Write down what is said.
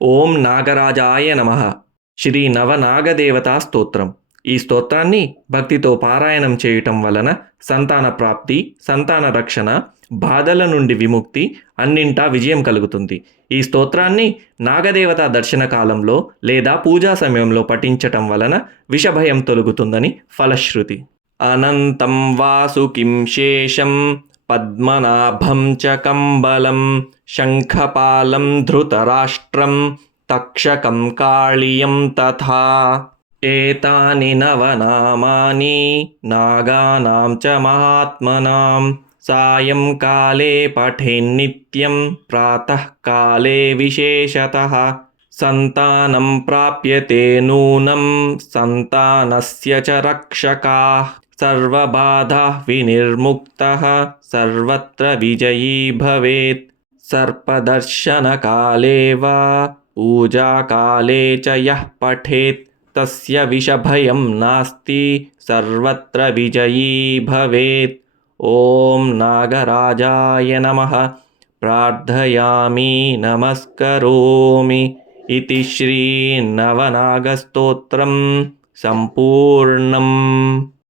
ఓం నాగరాజాయ నమః. శ్రీ నవనాగదేవతా స్తోత్రం. ఈ స్తోత్రాన్ని భక్తితో పారాయణం చేయటం వలన సంతాన ప్రాప్తి, సంతాన రక్షణ, బాధల నుండి విముక్తి, అన్నింటా విజయం కలుగుతుంది. ఈ స్తోత్రాన్ని నాగదేవత దర్శన కాలంలో లేదా పూజా సమయంలో పఠించటం వలన విషభయం తొలగుతుందని ఫలశ్రుతి. అనంతం వాసుకిం శేషం పద్మనాభం చ కంబలం శంఖపాలం ధృతరాష్ట్రం తక్షకం కాళియం తథా. ఏతాని నవనామాని నాగానాం చ మహాత్మనాం సాయంకాలే పఠేన్నిత్యం ప్రాతఃకాలే విశేషతః. సంతానం ప్రాప్యతే నూనం సంతానస్య చ రక్షకాః సర్వబాధాః వినిర్ముక్తః సర్వత్ర విజయీ భవేత్. సర్పదర్శనకాలే వా పూజాకాలే చ యః పఠేత్ తస్య విషభయం నాస్తి సర్వత్ర విజయీ భవేత్. ఓం నాగరాజాయ నమః. ప్రార్థయామి నమస్కరోమి. ఇతి శ్రీ నవనాగస్తోత్రం సంపూర్ణం.